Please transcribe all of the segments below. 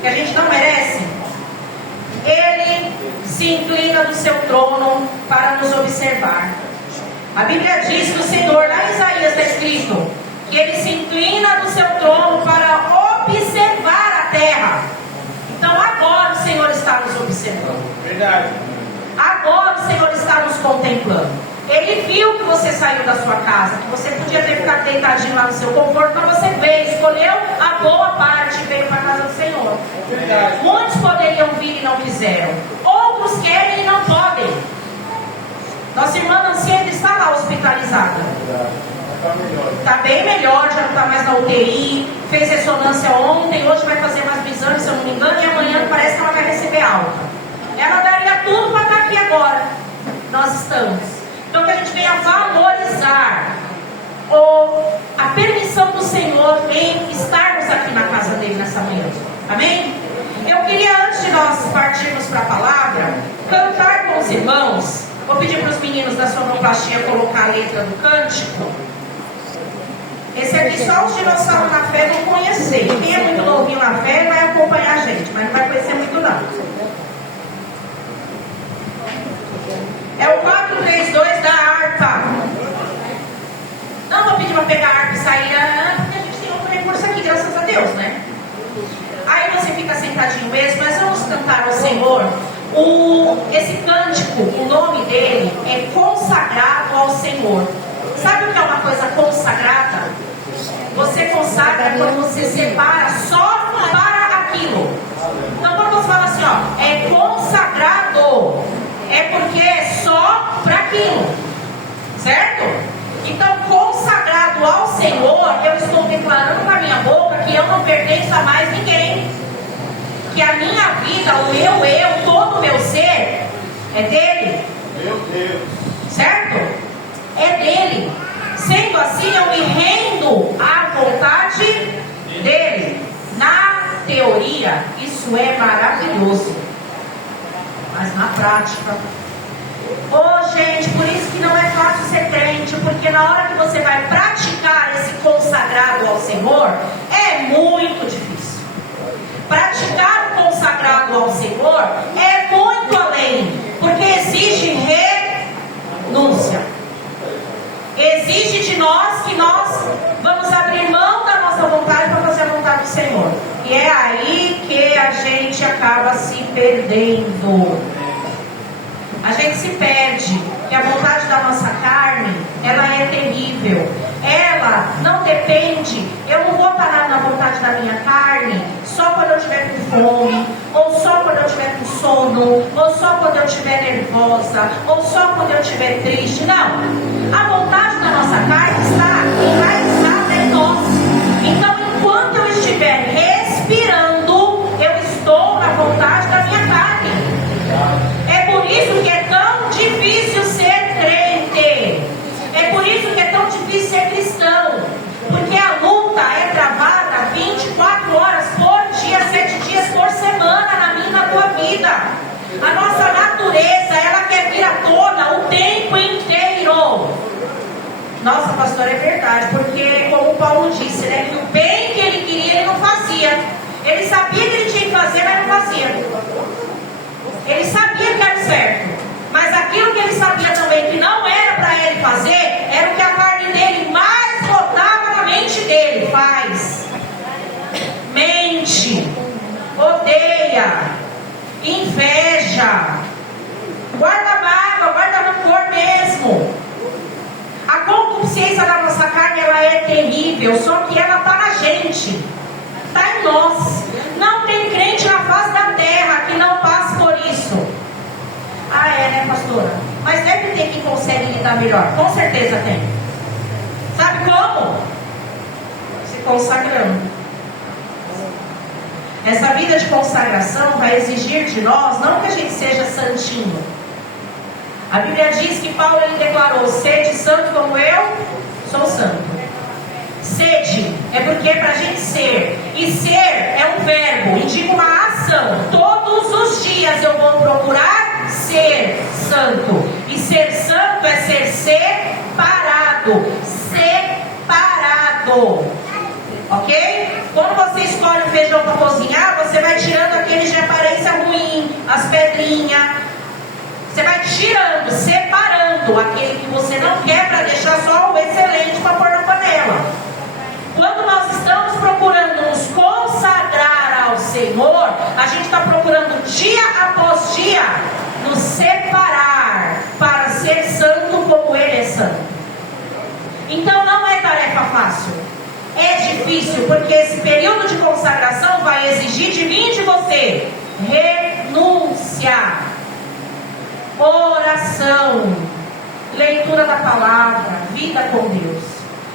que a gente não merece, Ele se inclina do seu trono para nos observar. A Bíblia diz que o Senhor, lá em Isaías está escrito, que Ele se inclina do seu trono para observar a terra. Então agora o Senhor está nos observando. Verdade. Agora o Senhor está nos contemplando. Ele viu que você saiu da sua casa, que você podia ter ficado deitadinho lá no seu conforto, mas você veio, escolheu a boa parte e veio para a casa do Senhor. Verdade. Muitos poderiam vir e não quiseram. Outros querem e não podem. Nossa irmã Nancy ainda está lá hospitalizada. Está bem melhor, já não está mais na UTI. Fez ressonância ontem, hoje vai fazer mais exames, se eu não me engano, e amanhã parece que ela vai receber alta. Ela daria tudo para estar aqui agora. Nós estamos. Então que a gente venha valorizar a permissão do Senhor em estarmos aqui na casa dele nessa manhã. Amém? Eu queria, antes de nós partirmos para a palavra, cantar com os irmãos. Vou pedir para os meninos da sonoplastia colocar a letra do cântico. Esse aqui só os dinossauros na fé vão conhecer. Quem é muito novinho na fé vai acompanhar a gente, mas não vai conhecer muito não. É o 432 da harpa. Não vou pedir para pegar a harpa e sair, porque a gente tem outro recurso aqui, graças a Deus, né? Aí você fica sentadinho mesmo, mas vamos cantar ao Senhor. Esse cântico, o nome dele é Consagrado ao Senhor. Sabe o que é uma coisa consagrada? Você consagra quando você separa só para aquilo. Então quando você fala assim, ó, é consagrado, é porque é só para aquilo, certo? Então consagrado ao Senhor, eu estou declarando na minha boca que eu não pertenço a mais ninguém, que a minha vida, o meu eu, todo o meu ser é dele. Meu Deus. Certo? É dele. Sendo assim, eu me rendo à vontade dele. Na teoria, isso é maravilhoso. Mas na prática, gente, por isso que não é fácil ser crente, porque na hora que você vai praticar esse consagrado ao Senhor, é muito difícil. Praticar o consagrado ao Senhor é muito além, porque exige renúncia. Exige de nós que nós vamos abrir mão da nossa vontade para fazer a vontade do Senhor. E é aí que a gente acaba se perdendo. A gente se perde, que a vontade da nossa carne, ela é terrível. Ela não depende, eu não vou parar na vontade da minha carne só quando eu estiver com fome, ou só quando eu estiver com sono, ou só quando eu estiver nervosa, ou só quando eu estiver triste. Não, a vontade da nossa carne está enraizada em nós. Então enquanto eu estiver respirando, eu estou na vontade da minha carne. É por isso que é tão difícil ser crente. É por isso que é tão difícil ser cristão. Porque a luta é travada 24 horas por dia, 7 dias por semana na minha e na tua vida. A nossa natureza, ela quer vir à tona o tempo inteiro. Nossa, pastor, é verdade. Porque, como Paulo disse, né, que o bem que ele queria, ele não fazia. Ele sabia que ele tinha que fazer, mas não fazia. Ele sabia que era certo. Mas aquilo que ele sabia também que não era para ele fazer, era o que a carne dele mais botava na mente dele. Faz, mente, odeia, inveja, guarda mágoa, guarda rancor mesmo. A concupiscência da nossa carne, ela é terrível, só que ela está na gente, está em nós. Não tem crente na face da terra que não passe por isso. Ah, é, né, pastora? Mas deve ter quem consegue lidar melhor. Com certeza tem. Sabe como? Se consagrando. Essa vida de consagração vai exigir de nós, não que a gente seja santinho. A Bíblia diz que Paulo ele declarou: sede santo como eu sou santo. Sede é porque é para a gente ser. E ser é um verbo, indica uma ação. Todos os dias eu vou procurar ser santo. E ser santo é ser separado. Separado. Ok? Quando você escolhe o feijão para cozinhar, você vai tirando aqueles de aparência ruim, as pedrinhas. Você vai tirando, separando aquele que você não quer para deixar só o excelente para pôr na panela. Quando nós estamos procurando nos consagrar ao Senhor, a gente está procurando dia após dia nos separar para ser santo como Ele é santo. Então não é tarefa fácil. É difícil, porque esse período de consagração vai exigir de mim e de você renúncia, oração, leitura da palavra, vida com Deus.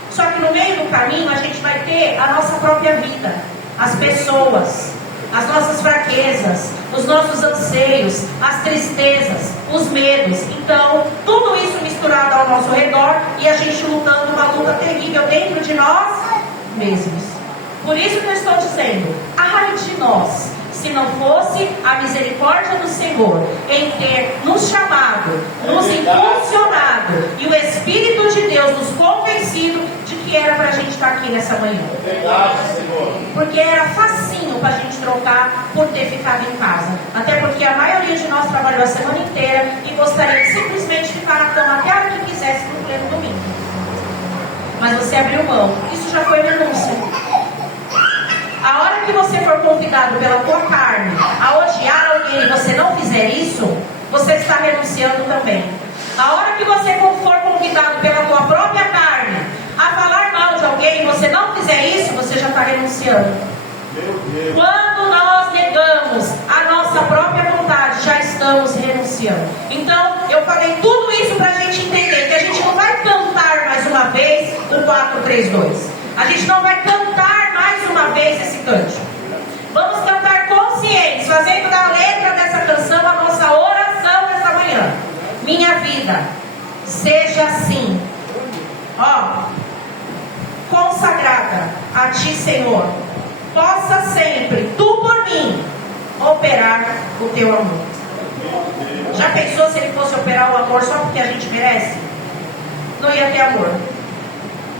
Só que no meio do caminho a gente vai ter a nossa própria vida, as pessoas, as nossas fraquezas, os nossos anseios, as tristezas, os medos. Então, tudo isso misturado ao nosso redor e a gente lutando uma luta terrível dentro de nós mesmos. Por isso que eu estou dizendo, ai de nós, se não fosse a misericórdia do Senhor em ter nos chamado, nos impulsionado e o Espírito de Deus nos convencido de que era para a gente estar aqui nessa manhã. Porque era facinho para a gente trocar por ter ficado em casa. Até porque a maioria de nós trabalhou a semana inteira e gostaria de simplesmente ficar na cama até a hora que quisesse no pleno domingo. Mas você abriu mão. Isso já foi renúncia. A hora que você for convidado pela tua carne a odiar alguém e você não fizer isso, você está renunciando também. A hora que você for convidado pela tua própria carne a falar mal de alguém e você não fizer isso, você já está renunciando. Quando nós negamos a nossa própria vontade, já estamos renunciando. Então, eu falei tudo isso para a gente entender que a gente não vai cantar mais uma vez o 4-3-2. A gente não vai cantar mais uma vez esse cântico. Vamos cantar conscientes, fazendo da letra dessa canção a nossa oração nesta manhã. Minha vida, seja assim, consagrada a Ti, Senhor. Possa sempre, Tu por mim, operar o Teu amor. Já pensou se Ele fosse operar o amor só porque a gente merece? Não ia ter amor.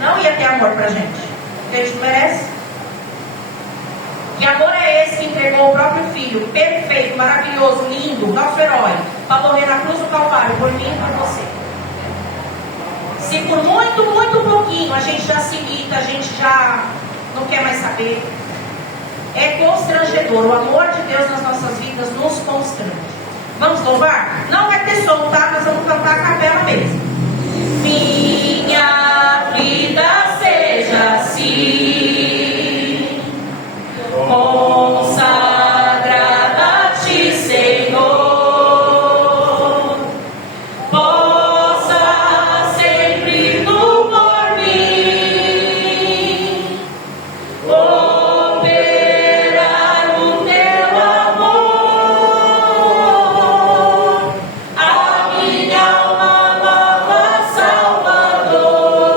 Não ia ter amor pra gente. Porque a gente merece. Que amor é esse que entregou o próprio Filho, perfeito, maravilhoso, lindo, nosso herói, para morrer na cruz do Calvário, por mim e por você? Se por muito, muito pouquinho a gente já se irrita, a gente já não quer mais saber, é constrangedor. O amor de Deus nas nossas vidas nos constrange. Vamos louvar? Não vai ter som, tá? Nós vamos cantar a capela mesmo. Minha vida seja assim, consagrada a Ti, Senhor. Possa sempre Tu por mim operar o Teu amor. A minha alma amava Salvador.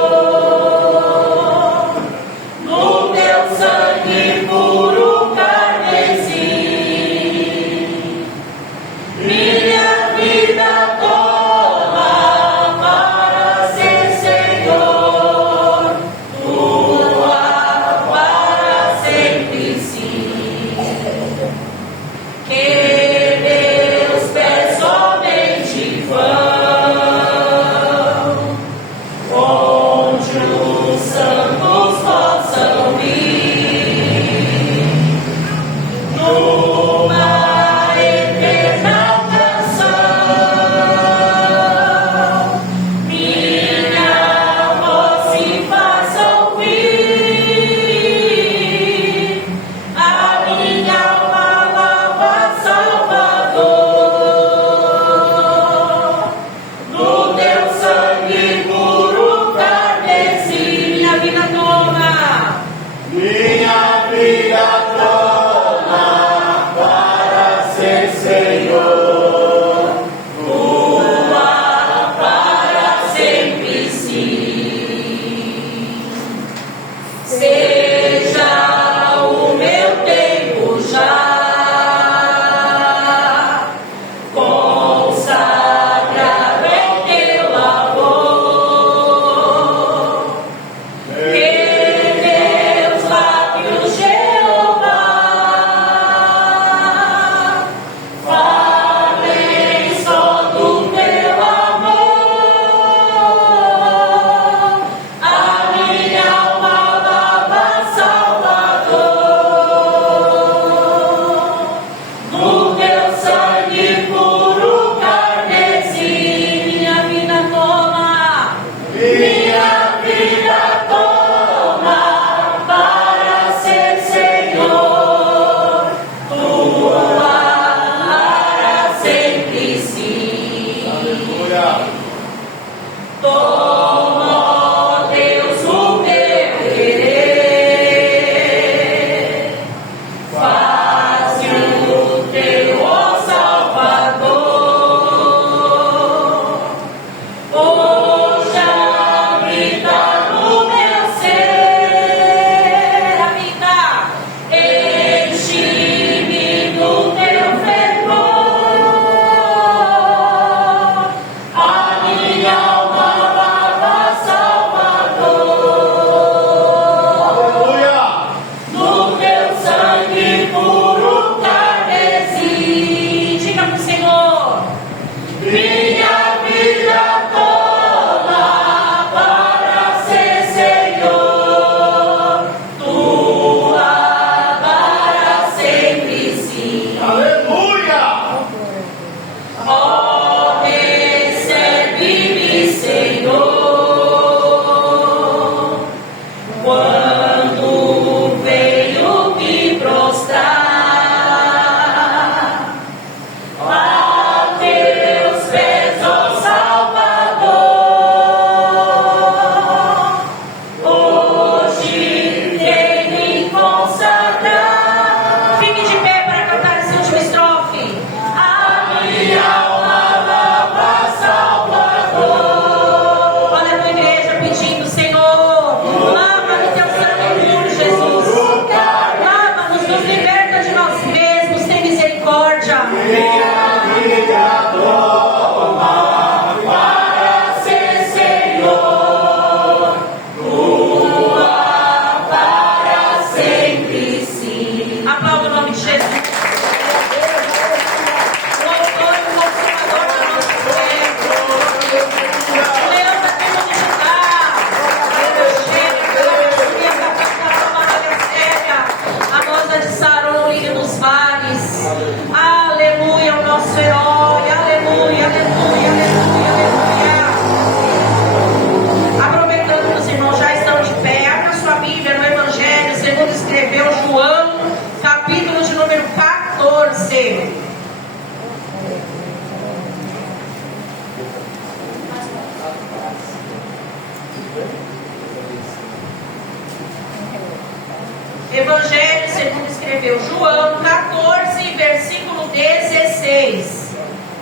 Evangelho segundo escreveu João 14, versículo 16.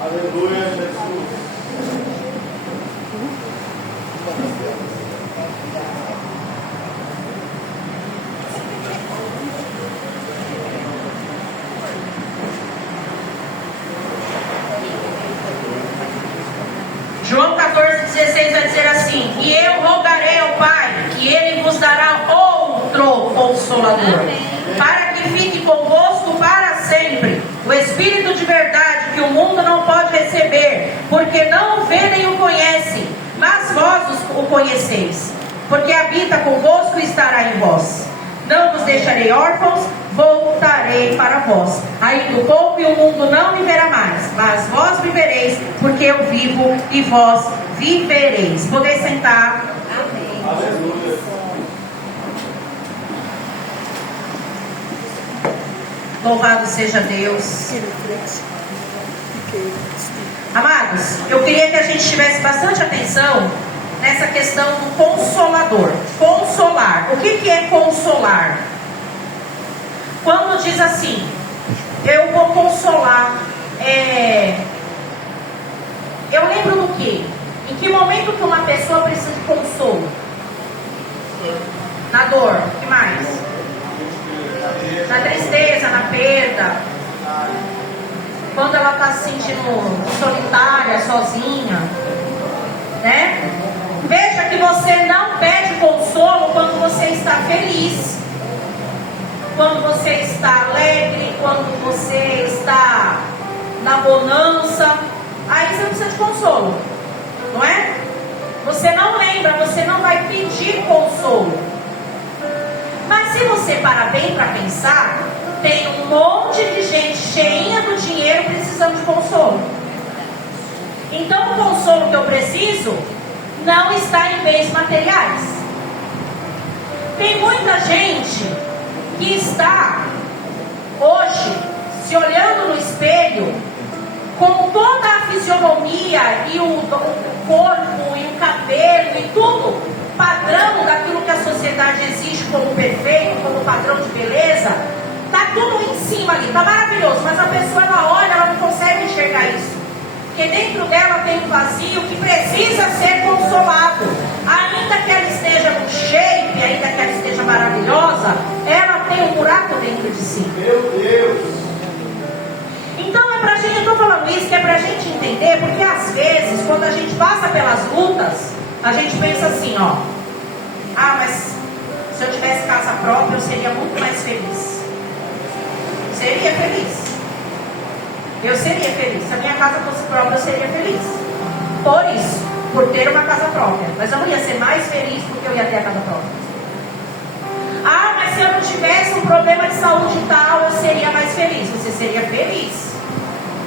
Aleluia, Jesus. João 14,16 vai dizer assim: e eu rogarei ao Pai, que Ele vos dará outro Consolador, para que fique convosco para sempre, o Espírito de verdade, que o mundo não pode receber, porque não o vê nem o conhece, mas vós o conheceis, porque habita convosco e estará em vós. Não vos deixarei órfãos, voltarei para vós. Ainda um pouco e o mundo não me verá mais, mas vós vivereis, porque eu vivo e vós vivereis. Podeis sentar. Amém. Aleluia. Louvado seja Deus. Amados, eu queria que a gente tivesse bastante atenção nessa questão do consolador. Consolar. O que é consolar? Quando diz assim, eu vou consolar, eu lembro do quê? Em que momento que uma pessoa precisa de consolo? Na dor, o que mais? Na tristeza, na perda. Quando ela está se sentindo solitária, sozinha, né? Veja que você não pede consolo quando você está feliz, quando você está alegre, quando você está na bonança. Aí você precisa de consolo, não é? Você não lembra, você não vai pedir consolo. Mas se você parar bem para pensar, tem um monte de gente cheinha do dinheiro precisando de consolo. Então o consolo que eu preciso não está em bens materiais. Tem muita gente que está hoje se olhando no espelho com toda a fisionomia e o corpo e o cabelo e tudo padrão daquilo que a sociedade exige como perfeito, como padrão de beleza. Está tudo em cima ali, está maravilhoso, mas a pessoa ela olha, ela não consegue enxergar isso, porque dentro dela tem um vazio que precisa ser consolado. Ainda que ela esteja no shape, ainda que ela esteja maravilhosa, ela tem um buraco dentro de si. Meu Deus! Então é pra gente, eu estou falando isso, que é pra gente entender, porque às vezes, quando a gente passa pelas lutas, a gente pensa assim, ó, mas se eu tivesse casa própria, eu seria muito mais feliz. Seria feliz. Eu seria feliz. Se a minha casa fosse própria, eu seria feliz. Por isso, por ter uma casa própria. Mas eu não ia ser mais feliz porque eu ia ter a casa própria. Mas se eu não tivesse um problema de saúde tal, eu seria mais feliz. Você seria feliz.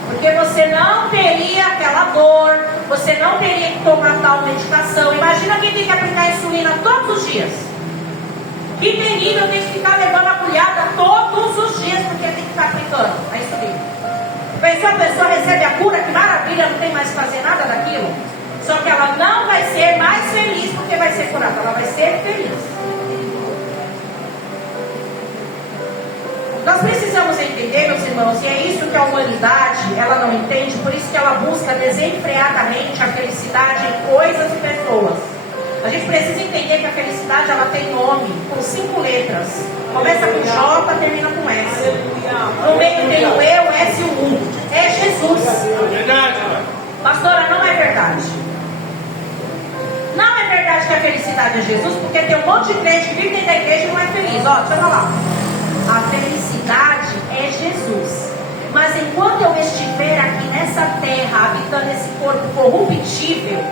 Porque você não teria aquela dor, você não teria que tomar tal medicação. Imagina quem tem que aplicar insulina todos os dias. Que terrível, tem que ficar levando a agulhada todos os dias, porque tem que ficar aplicando a insulina. Pensou, a pessoa recebe a cura, que maravilha, não tem mais que fazer nada daquilo. Só que ela não vai ser mais feliz porque vai ser curada, ela vai ser feliz. Nós precisamos entender, meus irmãos, e é isso que a humanidade, ela não entende, por isso que ela busca desenfreadamente a felicidade em coisas e pessoas. A gente precisa entender que a felicidade, ela tem nome, com 5 letras. Começa com J, termina com S. No meio tem o E, o S e o U. É Jesus. Verdade. Pastora, não é verdade. Não é verdade que a felicidade é Jesus, porque tem um monte de crente que vive dentro da igreja e não é feliz. Ó, deixa eu falar. A felicidade é Jesus. Mas enquanto eu estiver aqui nessa terra, habitando esse corpo corruptível,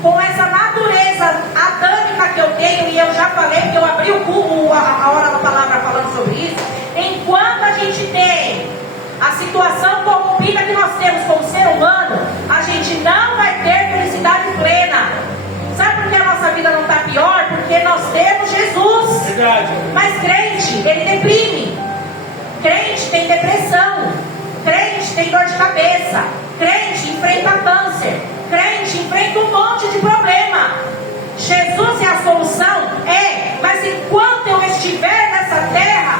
com essa natureza adâmica que eu tenho, e eu já falei que eu abri o culto, a hora da palavra falando sobre isso, enquanto a gente tem a situação corrompida que nós temos como ser humano, a gente não vai ter felicidade plena. Sabe por que a nossa vida não está pior? Porque nós temos Jesus. Verdade. Mas crente, ele deprime. Crente tem depressão. Crente tem dor de cabeça. Crente enfrenta câncer. Crente enfrenta um monte de problema. Jesus é a solução? É. Mas enquanto eu estiver nessa terra,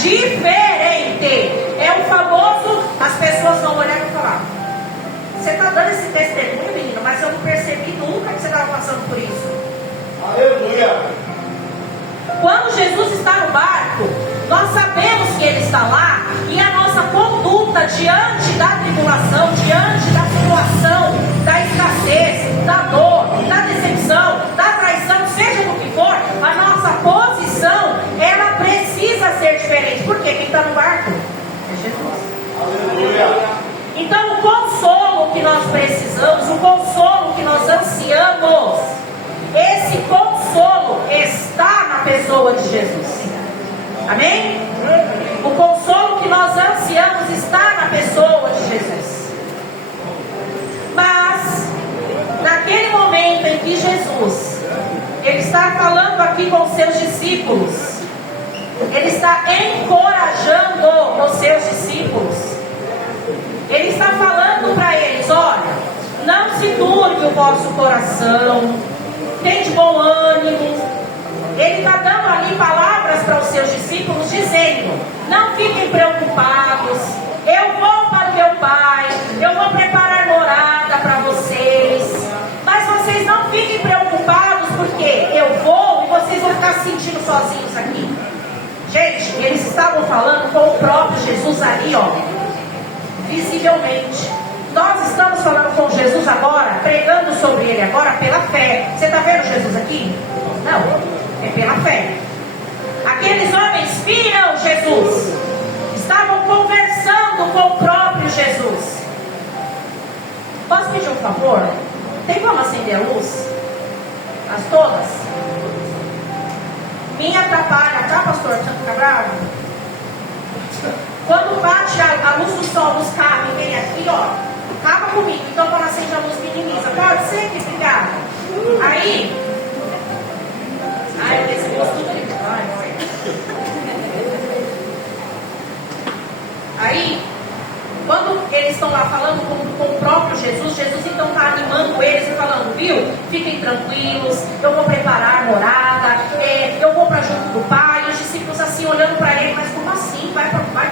diferente. É o famoso, as pessoas vão olhar e falar: você está dando esse testemunho, menino, mas eu não percebi nunca que você estava passando por isso. Aleluia. Quando Jesus está no barco, nós sabemos que Ele está lá, e a nossa conduta diante da tribulação, diante da situação, da escassez, da dor, da decepção, da traição, seja do que for, a nossa posição, ela precisa ser diferente. Por quê? Quem está no barco é Jesus. Aleluia. Então, o consolo que nós precisamos, o consolo que nós ansiamos, esse consolo está na pessoa de Jesus. Amém? O consolo que nós ansiamos está na pessoa de Jesus. Mas, naquele momento em que Jesus, Ele está falando aqui com os seus discípulos, Ele está encorajando os seus discípulos. Ele está falando para eles: olha, não se turbe o vosso coração, tem de bom ânimo. Ele está dando ali palavras para os seus discípulos, dizendo: não fiquem preocupados, eu vou para o meu Pai, eu vou preparar morada para vocês, mas vocês não fiquem preocupados, porque eu vou e vocês vão ficar se sentindo sozinhos aqui. Gente, eles estavam falando com o próprio Jesus ali, ó, visivelmente. Nós estamos falando com Jesus agora, pregando sobre Ele agora pela fé. Você está vendo Jesus aqui? Não, é pela fé. Aqueles homens viram Jesus, estavam conversando com o próprio Jesus. Posso pedir um favor? Tem como acender a luz? As todas? Minha atrapalha, tá, pastor? Você não fica bravo? Quando bate a luz do sol nos carros e vem aqui, ó, acaba comigo. Então, quando acende a luz, minimiza. Pode ser que ficar. Aí, eu recebi isso tudo ali. Aí, quando eles estão lá falando com o próprio Jesus, Jesus então está animando eles e falando: viu, fiquem tranquilos, eu vou preparar morada, eu vou para junto do Pai. E os discípulos assim olhando para ele: mas como assim? Vai para o Pai?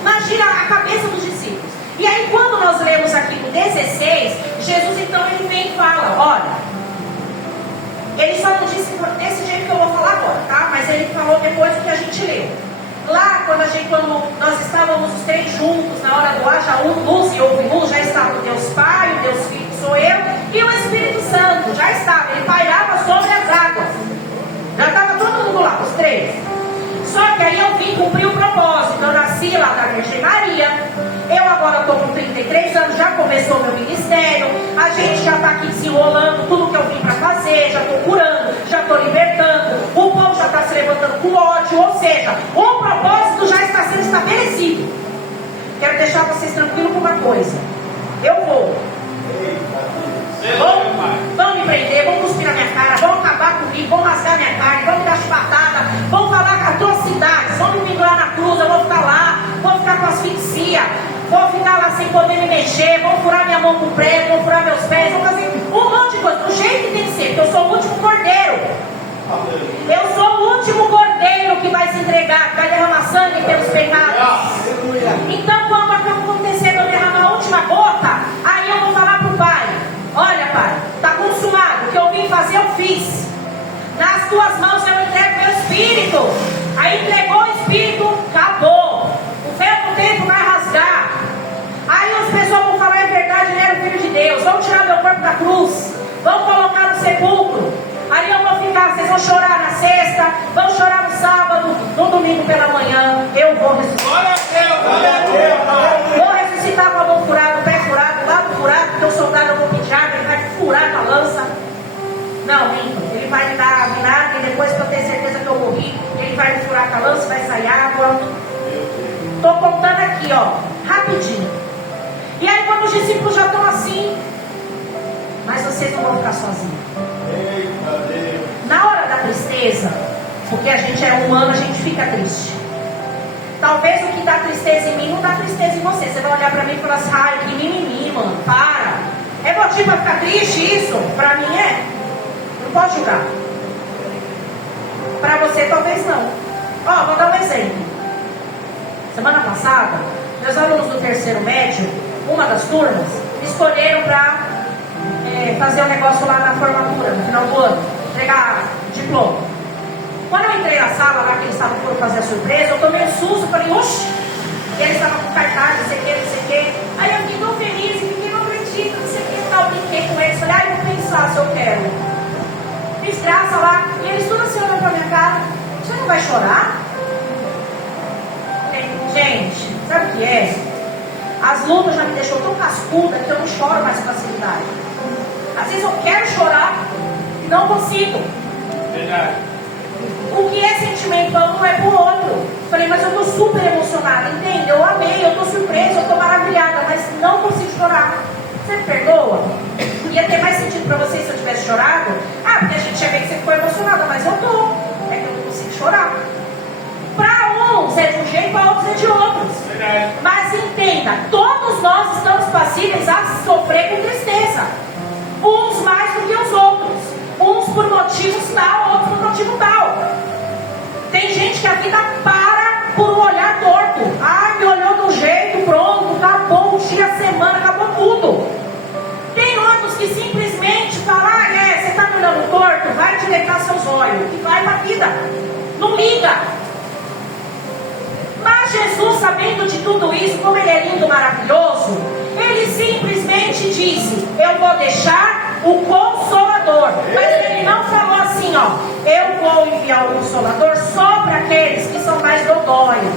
Imagina a cabeça dos discípulos. E aí, quando nós lemos aqui no 16, Jesus então ele vem e fala: olha, ele só não disse desse jeito que eu vou falar agora, tá? Mas ele falou depois do que a gente leu. Lá, quando nós estávamos os três juntos, na hora do haja luz e houve luz, já estava o Deus Pai, o Deus Filho, que sou eu, e o Espírito Santo, já estava, ele pairava sobre as águas. Já estava todo mundo lá, os três. Só que aí eu vim cumprir o propósito. Eu nasci lá da Virgem Maria, eu agora estou com 33 anos, já começou meu ministério, a gente já está aqui desenrolando tudo que eu vim para fazer, já estou curando, já estou libertando, o povo já está se levantando com ódio, ou seja, o propósito já está sendo estabelecido. Quero deixar vocês tranquilos com uma coisa: eu vou. Vão me prender, vão cuspir na minha cara, vão acabar comigo, vão rasgar minha carne, vão me dar chibatada, vão falar atrocidades, vão me pendurar na cruz, eu vou ficar lá, vou ficar com asfixia, vou ficar lá sem poder me mexer, vão furar minha mão com prego, vão furar meus pés, vão fazer um monte de coisa, do jeito que tem que ser, porque eu sou o último cordeiro. Eu sou o último cordeiro que vai se entregar, que vai derramar sangue pelos pecados. Então, quando acontecer eu derramar a última gota, aí eu vou falar para o Pai: olha, Pai, está consumado, o que eu vim fazer eu fiz. Nas tuas mãos eu entrego meu espírito. Aí entregou o espírito, acabou. O véu do tempo vai rasgar. Aí as pessoas vão falar: é verdade, ele era o Filho de Deus. Vão tirar meu corpo da cruz, vão colocar no sepulcro. Aí eu vou ficar, vocês vão chorar na sexta, vão chorar no sábado, no domingo pela manhã, eu vou ressuscitar. Vou ressuscitar com a mão furada, o pé furado, o lado furado, porque o soldado eu vou pedir água, ele vai furar com a lança. Não, minto, ele vai me dar vinagre, e depois, para eu ter certeza que eu morri, ele vai me furar com a lança, vai sair água. Estou contando aqui, ó, rapidinho. E aí quando os discípulos já estão assim: mas vocês não vão ficar sozinhos. Na hora da tristeza, porque a gente é humano, a gente fica triste. Talvez o que dá tristeza em mim não dá tristeza em você. Você vai olhar pra mim e falar assim: ai, que mimimi, mano, para. É motivo pra ficar triste isso? Pra mim é. Não pode julgar. Pra você talvez não. Ó, vou dar um exemplo. Semana passada, meus alunos do terceiro médio, uma das turmas, escolheram para fazer um negócio lá na formatura, no final do ano, entregar diploma. Quando eu entrei na sala lá que eles estavam por fazer a surpresa, eu tomei um susto, falei, oxi, e eles estavam com cartaz, não sei o que. Aí eu fiquei tão feliz, fiquei, não acredito, não sei o que, tal, brinquei com eles, falei, eu vou pensar se eu quero. Fiz graça lá, e eles tudo assim olhando pra minha cara, você não vai chorar? Gente, sabe o que é? As lutas já me deixou tão cascuda que eu não choro mais com facilidade. Às vezes eu quero chorar e não consigo. Verdade. O que é sentimento não é pro outro. Falei, mas eu tô super emocionada, entende? Eu amei, eu tô surpresa, eu tô maravilhada, mas não consigo chorar. Você me perdoa? Ia ter mais sentido pra você se eu tivesse chorado? Ah, porque a gente ia ver que você ficou emocionada, mas eu tô. É que eu não consigo chorar. Para uns é de um jeito, para outros é de outros. Mas entenda, todos nós estamos passíveis a sofrer com tristeza. Uns mais do que os outros. Uns por motivos tal, outros por motivo tal. Tem gente que a vida para por um olhar torto. Ai, me olhou de um jeito, pronto, acabou o dia, a semana, acabou tudo. Tem outros que simplesmente falam, você está me olhando torto, vai direitar seus olhos. E vai para a vida. Não liga. Mas Jesus, sabendo de tudo isso, como ele é lindo, maravilhoso, ele simplesmente disse, eu vou deixar o Consolador. Mas ele não falou assim, eu vou enviar o Consolador só para aqueles que são mais dodóios,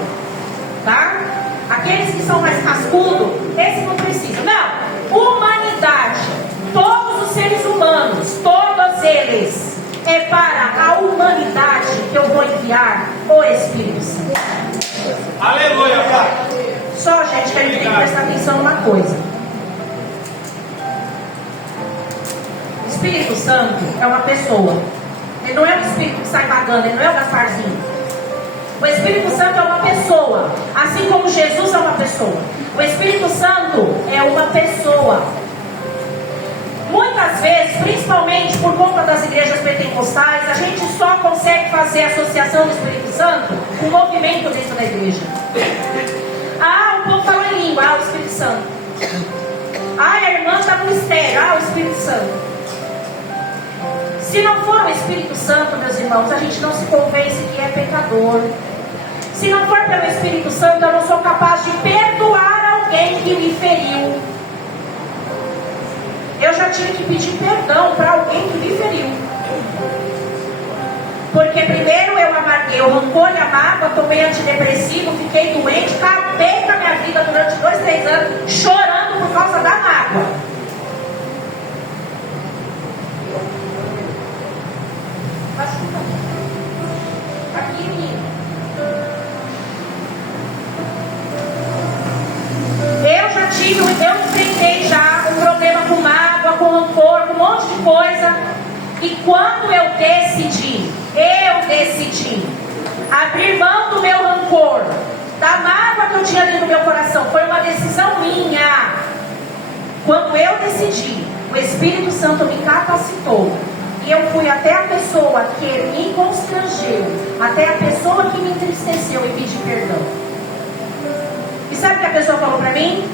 tá? Aqueles que são mais cascudos, esse não precisa. Não, humanidade, todos os seres humanos, todos eles, é para a humanidade que eu vou enviar o Espírito Santo. Aleluia, Pai. Só, gente, que a gente tem que prestar atenção numa coisa. O Espírito Santo é uma pessoa. Ele não é um espírito que sai vagando, ele não é o Gasparzinho. O Espírito Santo é uma pessoa. Assim como Jesus é uma pessoa. O Espírito Santo é uma pessoa. Muitas vezes, principalmente por conta das igrejas pentecostais, a gente só consegue fazer a associação do Espírito Santo com o movimento dentro da igreja. O povo falou em língua, o Espírito Santo. A irmã está no mistério, o Espírito Santo. Se não for o Espírito Santo, meus irmãos, a gente não se convence que é pecador. Se não for pelo Espírito Santo, eu não sou capaz de perdoar alguém que me feriu. Eu já tive que pedir perdão para alguém que me feriu. Porque primeiro eu amarguei o rancor e a mágoa, tomei antidepressivo, fiquei doente, acabei com a minha vida durante 2, 3 anos, chorando por causa da mágoa. Aqui, menino. Eu enfrentei já um problema com mágoa, com rancor, com um monte de coisa. E quando eu decidi abrir mão do meu rancor, da mágoa que eu tinha dentro do meu coração, foi uma decisão minha. Quando eu decidi, o Espírito Santo me capacitou. E eu fui até a pessoa que me constrangeu, até a pessoa que me entristeceu e pedi perdão. E sabe o que a pessoa falou para mim?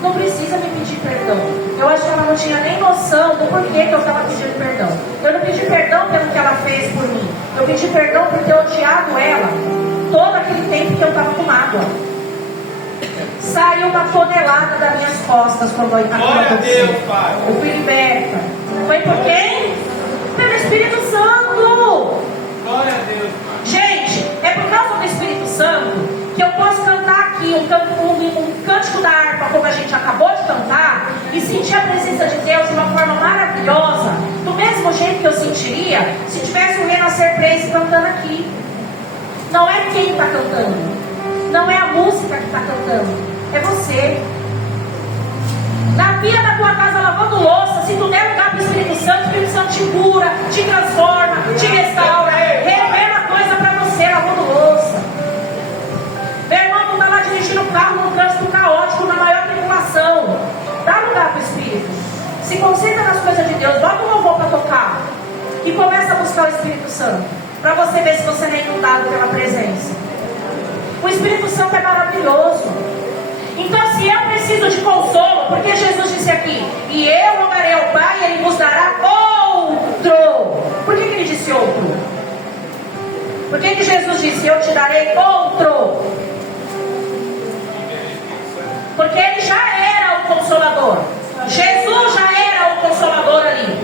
Não precisa me pedir perdão. Eu acho que ela não tinha nem noção do porquê que eu estava pedindo perdão. Eu não pedi perdão pelo que ela fez por mim. Eu pedi perdão por ter odiado ela todo aquele tempo que eu estava com mágoa. Saiu uma tonelada das minhas costas quando eu aconteceu. Eu fui liberta. Foi por quem? Pelo Espírito Santo. Glória a Deus, Pai. Gente, é por causa do Espírito Santo que eu posso cantar aqui um cântico da harpa, como a gente acabou de cantar, e sentir a presença de Deus de uma forma maravilhosa, do mesmo jeito que eu sentiria se tivesse o Renascer Praise cantando aqui. Não é quem está cantando, não é a música que está cantando, é você. Na pia da tua casa lavando louça, se tu der lugar para o Espírito Santo te cura, te transforma, te restaura, revela coisa para você lavando louça. Meu irmão, tu está lá dirigindo o carro num trânsito caótico, na maior tribulação. Dá lugar para o Espírito. Se concentra nas coisas de Deus, bota um louvor para tocar. E começa a buscar o Espírito Santo. Para você ver se você não é inundado pela presença. O Espírito Santo é maravilhoso. Então, se eu preciso de consolo, porque Jesus disse aqui, e eu rogarei ao Pai e Ele vos dará outro. Por que Ele disse outro? Por que Jesus disse, eu te darei outro? Porque Ele já era o Consolador. Jesus já era o Consolador ali.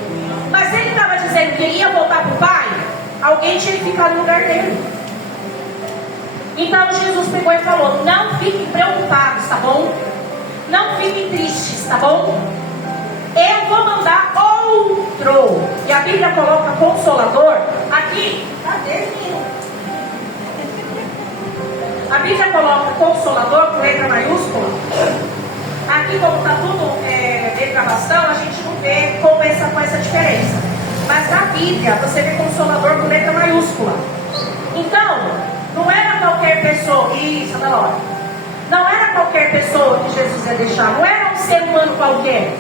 Mas Ele estava dizendo que Ele ia voltar para o Pai. Alguém tinha que ficar no lugar dele. Então Jesus pegou e falou, não fiquem preocupados, tá bom? Não fiquem tristes, tá bom? Eu vou mandar outro. E a Bíblia coloca Consolador aqui. Cadê, menino? A Bíblia coloca Consolador com letra maiúscula. Aqui, como está tudo letra bastão, a gente não vê com essa diferença. Mas na Bíblia você vê Consolador com letra maiúscula. Então, não era qualquer pessoa. Isso, da hora. Não era qualquer pessoa que Jesus ia deixar. Não era um ser humano qualquer.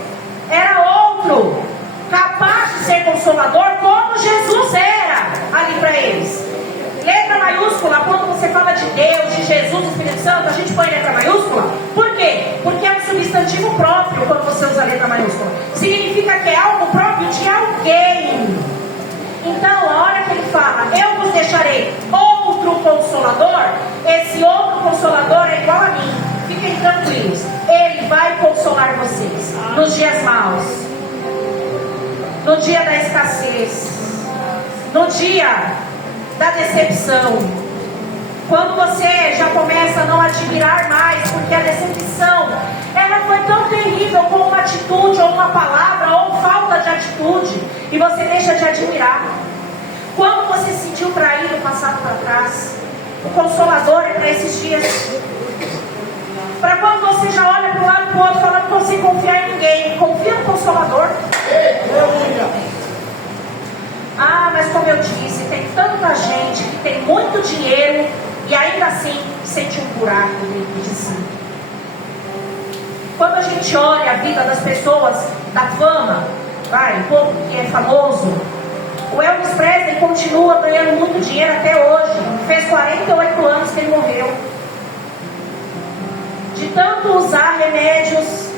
Era outro, capaz de ser consolador, como Jesus era ali para eles. Letra maiúscula, quando você fala de Deus, de Jesus, do Espírito Santo, a gente põe letra maiúscula. Por quê? Porque é um substantivo próprio quando você usa letra maiúscula. Significa que é algo próprio de alguém. Então, a hora que ele fala, eu vos deixarei outro consolador, esse outro consolador é igual a mim. Fiquem tranquilos, ele vai consolar vocês nos dias maus, no dia da escassez, no dia da decepção, quando você já começa a não admirar mais, porque a decepção ela foi tão terrível com uma atitude ou uma palavra ou falta de atitude, e você deixa de admirar. Quando você se sentiu traído, passado para trás, o Consolador é para esses dias. Para quando você já olha para um lado e para o outro, falando que você confia em ninguém, confia no Consolador. Ah, mas como eu disse, tem tanta gente que tem muito dinheiro e ainda assim sente um buraco dentro de si. Quando a gente olha a vida das pessoas da fama, o povo que é famoso, o Elvis Presley continua ganhando muito dinheiro até hoje. Fez 48 anos que ele morreu. De tanto usar remédios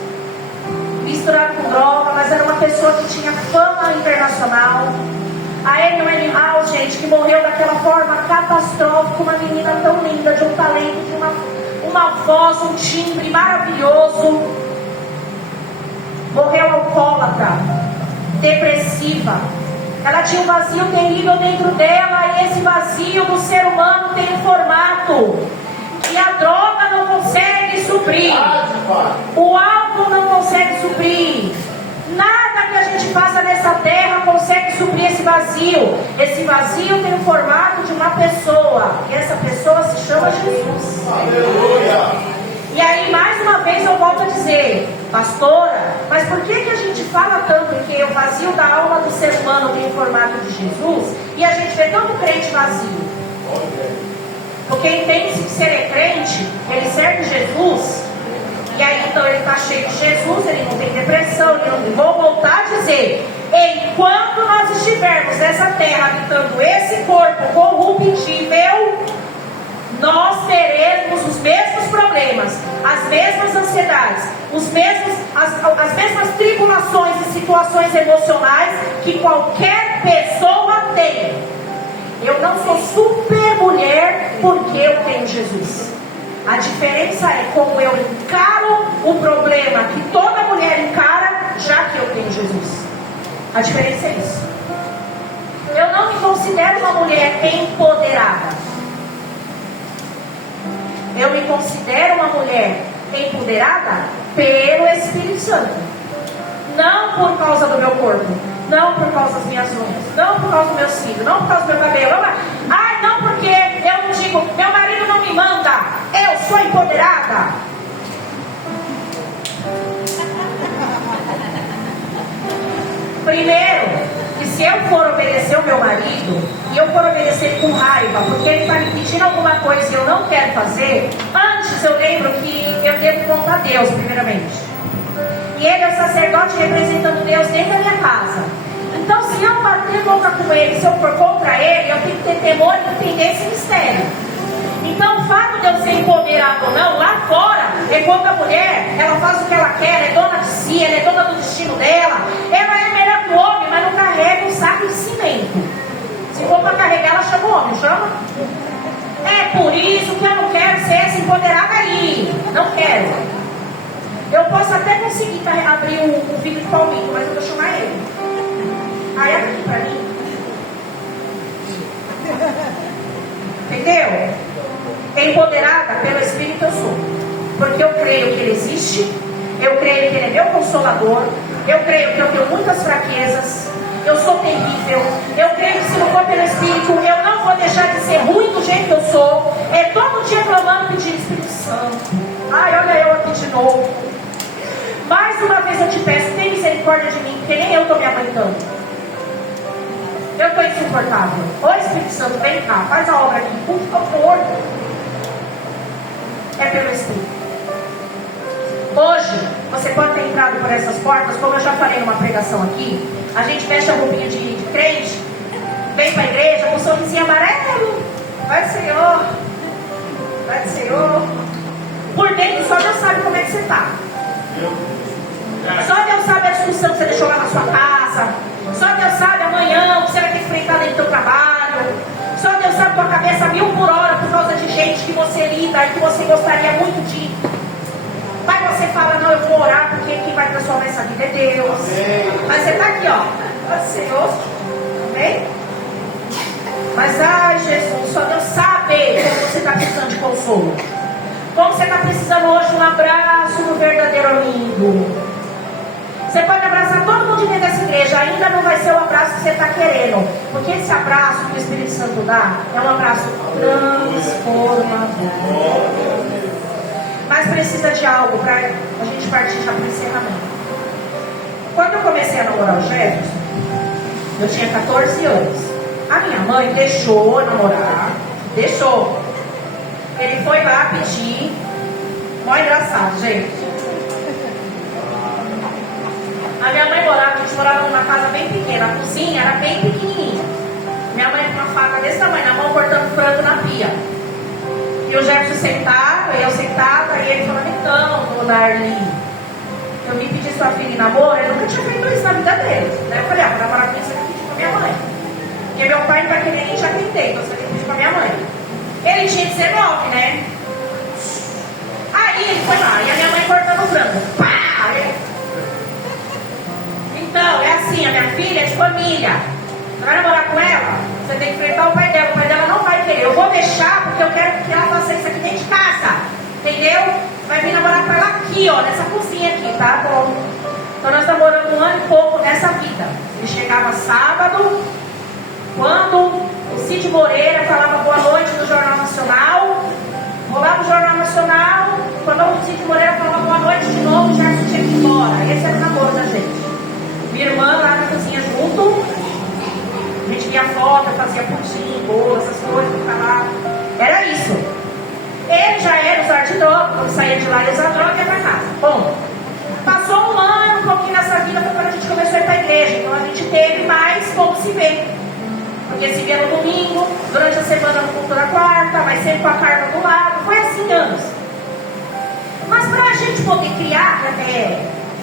misturado com droga, mas era uma pessoa que tinha fama internacional. A Amy Winehouse, gente, que morreu daquela forma catastrófica, uma menina tão linda, de um talento, de uma voz, um timbre maravilhoso. Morreu alcoólatra, depressiva. Ela tinha um vazio terrível dentro dela, e esse vazio do ser humano tem um formato que a droga não consegue suprir, o álcool não consegue suprir, nada que a gente faça nessa terra consegue suprir esse vazio. Esse vazio tem o formato de uma pessoa, e essa pessoa se chama Jesus. Aleluia. E aí, mais uma vez, eu volto a dizer, pastora, mas por que a gente fala tanto que o vazio da alma do ser humano tem o formato de Jesus, e a gente vê tanto crente vazio? Porque entende-se que se ele é crente, ele serve Jesus, e aí então ele está cheio de Jesus, ele não tem depressão, ele não... Vou voltar a dizer, enquanto nós estivermos nessa terra habitando esse corpo corruptível, nós teremos os mesmos problemas, as mesmas ansiedades, as mesmas tribulações e situações emocionais que qualquer pessoa tem. Eu não sou super mulher porque eu tenho Jesus. A diferença é como eu encaro o problema que toda mulher encara, já que eu tenho Jesus. A diferença é isso. Eu não me considero uma mulher empoderada. Eu me considero uma mulher empoderada pelo Espírito Santo. Não por causa do meu corpo, não por causa das minhas unhas, não por causa dos meus filhos, não por causa do meu cabelo. Ai, não, porque eu não digo, meu marido não me manda, eu sou empoderada. Primeiro, que se eu for obedecer o meu marido, e eu for obedecer com raiva, porque ele está me pedindo alguma coisa e eu não quero fazer, antes eu lembro que eu devo contar a Deus, primeiramente. E ele é o sacerdote representando Deus dentro da minha casa. Então, se eu bater boca com ele, se eu for contra ele, eu tenho que ter temor e entender esse mistério. Então, o fato de eu ser empoderada ou não, lá fora, é quando a mulher, ela faz o que ela quer, ela é dona de si, ela é dona do destino dela, ela é melhor que o homem, mas não carrega um saco de cimento. Se for para carregar, ela chama o homem, chama? É por isso que eu não quero ser essa empoderada aí. Não quero. Eu posso até conseguir abrir um vidro de palmito, mas eu vou chamar ele. Aí abre aqui pra mim. Entendeu? Empoderada pelo Espírito eu sou. Porque eu creio que Ele existe. Eu creio que Ele é meu consolador. Eu creio que eu tenho muitas fraquezas. Eu sou terrível. Eu creio que se não for pelo Espírito, eu não vou deixar de ser ruim do jeito que eu sou. É todo dia clamando, pedindo Espírito Santo. Ai, olha eu aqui de novo. Mais uma vez eu te peço, tem misericórdia de mim, porque nem eu estou me aguentando. Eu estou insuportável. Ô Espírito Santo, vem cá, faz a obra aqui, por favor. É pelo Espírito. Hoje, você pode ter entrado por essas portas, como eu já falei numa pregação aqui. A gente veste a roupinha de crente, vem para a igreja com um sorrisinho amarelo. Vai do Senhor, vai do Senhor. Por dentro, só Deus sabe como é que você está. Só Deus sabe a discussão que você deixou lá na sua casa. Só Deus sabe amanhã o que você vai ter que enfrentar dentro do seu trabalho. Só Deus sabe tua cabeça 1000 por hora por causa de gente que você lida e que você gostaria muito de. Mas você fala, não, eu vou orar porque quem vai transformar essa vida é Deus. Mas você está aqui, ó, Senhor, amém? Mas, ai Jesus, só Deus sabe como você está precisando de consolo. Como você está precisando hoje de um abraço do verdadeiro amigo. Você pode abraçar todo mundo de dentro dessa igreja, ainda não vai ser o abraço que você está querendo. Porque esse abraço que o Espírito Santo dá é um abraço transformador. Mas precisa de algo para a gente partir já para o encerramento. Quando eu comecei a namorar o Jefferson, eu tinha 14 anos. A minha mãe deixou eu namorar, deixou. Ele foi lá pedir, mó engraçado, gente. A minha mãe morava, a gente morava numa casa bem pequena, a cozinha era bem pequenininha. Minha mãe com uma faca desse tamanho na mão, cortando frango na pia. E o Jefferson sentado, eu sentada, e ele falando, então, dona Arline, eu me pedi sua filha em namoro, eu nunca tinha feito isso na vida dele. Daí eu falei, vou namorar com isso, eu tenho que pedir pra minha mãe. Porque meu pai não vai querer nem já tentei, então você tem que pedir pra minha mãe. Ele tinha 19, né? Aí ele foi lá, e a minha mãe cortando o frango. Pá! Então, é assim, a minha filha é de família. Você vai namorar com ela? Você tem que enfrentar o pai dela não vai querer. Eu vou deixar porque eu quero que ela faça isso aqui dentro de casa. Entendeu? Vai vir namorar com ela aqui, ó, nessa cozinha aqui, tá bom? Então nós estamos morando 1 ano e pouco nessa vida. Ele chegava sábado, quando o Cid Moreira falava boa noite no Jornal Nacional, rolava o Jornal Nacional, quando o Cid Moreira falava boa noite de novo, já tinha que ir embora. Esse era o namoro da gente. Minha irmã lá na cozinha junto, a gente via foto, fazia pudim, bolo, essas coisas, lá. Era isso. Ele já era usar de droga, quando saía de lá ia usar droga e ia pra casa. Bom, passou 1 ano, um pouquinho nessa vida, foi quando a gente começou a ir pra igreja. Então a gente teve mais como se ver. Porque se via no domingo, durante a semana no culto da quarta, mas sempre com a Carla do lado. Foi assim anos. Mas para a gente poder criar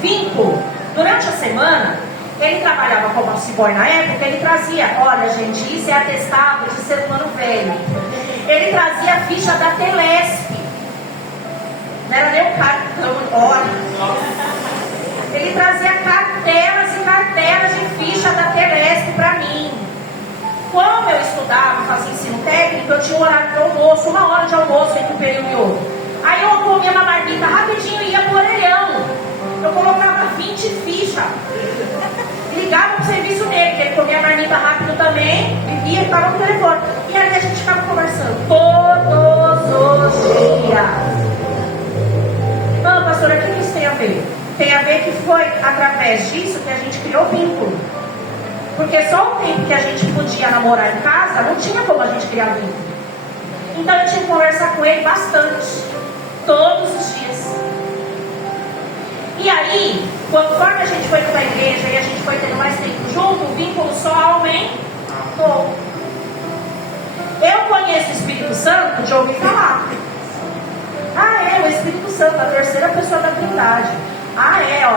vínculo durante a semana, ele trabalhava como office boy na época, ele trazia, olha gente, isso é atestado de ser humano velho. Ele trazia a ficha da Telesp. Não era nem o cartão, olha. Ele trazia cartelas e cartelas de ficha da Telesp para mim. Como eu estudava, fazia ensino técnico, eu tinha um horário de almoço, 1 hora de almoço entre um período e outro. Aí eu comia na marmita rapidinho e ia pro orelhão. Eu colocava 20 fichas. Ligava pro serviço dele, que ele comia a marmita rápido também, vivia e estava no telefone. E aí a gente ficava conversando todos os dias. Não, pastora, o que isso tem a ver? Tem a ver que foi através disso que a gente criou vínculo. Porque só o tempo que a gente podia namorar em casa, não tinha como a gente criar vínculo. Então eu tinha que conversar com ele bastante, todos os dias. E aí, conforme a gente foi para a igreja e a gente foi tendo mais tempo junto, o vínculo só aumentou. Eu conheço o Espírito Santo de ouvir falar. Santo, a terceira pessoa da Trindade.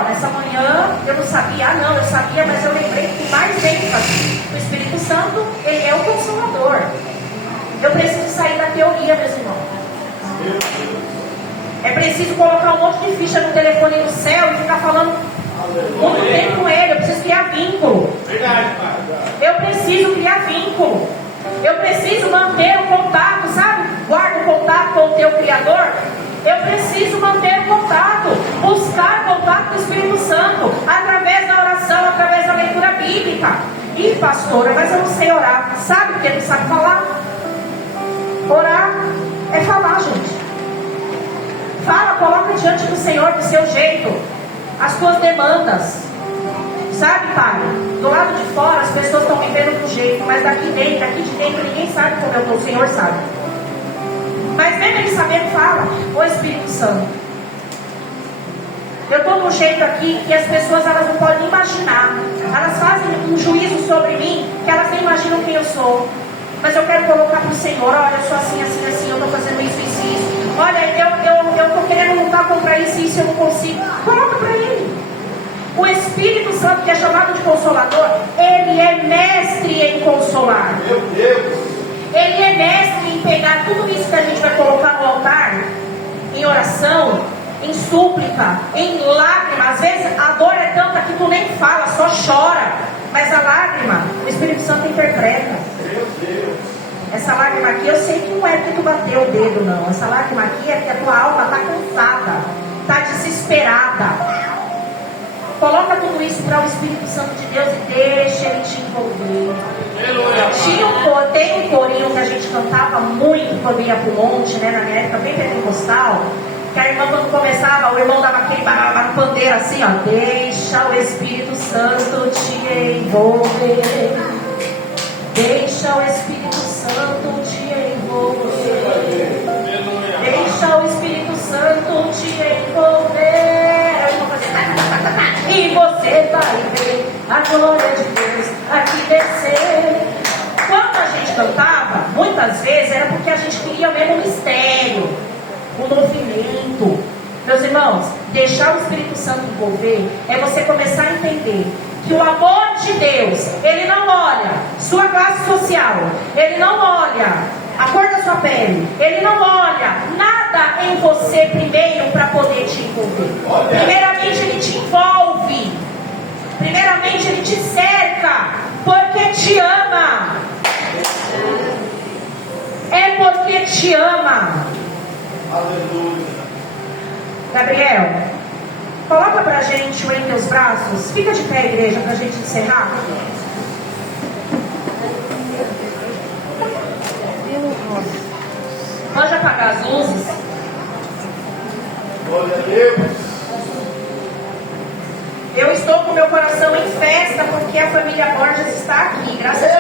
Nessa manhã eu não sabia. Eu sabia, mas eu lembrei com mais ênfase. O Espírito Santo, ele é o Consolador. Eu preciso sair da teoria, meus irmãos. É preciso colocar um monte de ficha no telefone do céu e ficar falando muito tempo com ele. Eu preciso criar vínculo. Verdade, pai. Eu preciso criar vínculo. Eu preciso manter o contato, sabe? Guarda o contato com o teu Criador. Eu preciso manter o contato, buscar o contato do Espírito Santo, através da oração, através da leitura bíblica. Ih, pastora, mas eu não sei orar. Sabe porque não sabe falar? Orar é falar, gente. Fala, coloca diante do Senhor do seu jeito as tuas demandas. Sabe, Pai? Do lado de fora as pessoas estão vivendo do jeito, mas aqui de dentro ninguém sabe como eu estou, o Senhor sabe. Mas mesmo ele sabendo, fala: ô Espírito Santo, eu estou num jeito aqui que as pessoas elas não podem imaginar. Elas fazem um juízo sobre mim que elas nem imaginam quem eu sou. Mas eu quero colocar para o Senhor: olha, eu sou assim, assim, assim, eu estou fazendo isso, isso, isso. Olha, eu estou querendo lutar contra isso, isso, eu não consigo. Coloca para Ele. O Espírito Santo, que é chamado de Consolador, ele é mestre em consolar. Meu Deus. Ele é mestre em pegar tudo isso que a gente vai colocar no altar, em oração, em súplica, em lágrima. Às vezes a dor é tanta que tu nem fala, só chora. Mas a lágrima, o Espírito Santo interpreta. Meu Deus. Essa lágrima aqui, eu sei que não é porque tu bateu o dedo, não. Essa lágrima aqui é porque a tua alma está cansada, está desesperada. Coloca tudo isso para o Espírito Santo de Deus e deixa ele te envolver. Tem um corinho que a gente cantava muito quando ia para o monte, né, na minha época bem pentecostal, que a irmã, quando começava, o irmão dava aquele pandeiro assim, ó: deixa o Espírito Santo te envolver, deixa o Espírito Santo te envolver, deixa o Espírito Santo te envolver. E você vai ver a glória de Deus aqui descer. Quando a gente cantava, muitas vezes era porque a gente queria mesmo o mistério, o movimento. Meus irmãos, deixar o Espírito Santo envolver é você começar a entender que o amor de Deus, ele não olha sua classe social, ele não olha a cor da sua pele, ele não olha nada em você primeiro para poder te envolver. Primeiramente ele te envolve, primeiramente ele te cerca, porque te ama. É porque te ama. Aleluia. Gabriel, coloca pra gente o Em Teus Braços. Fica de pé, igreja, pra gente encerrar. Pode apagar as luzes. Glória a Deus. Eu estou com meu coração em festa porque a família Borges está aqui. Graças a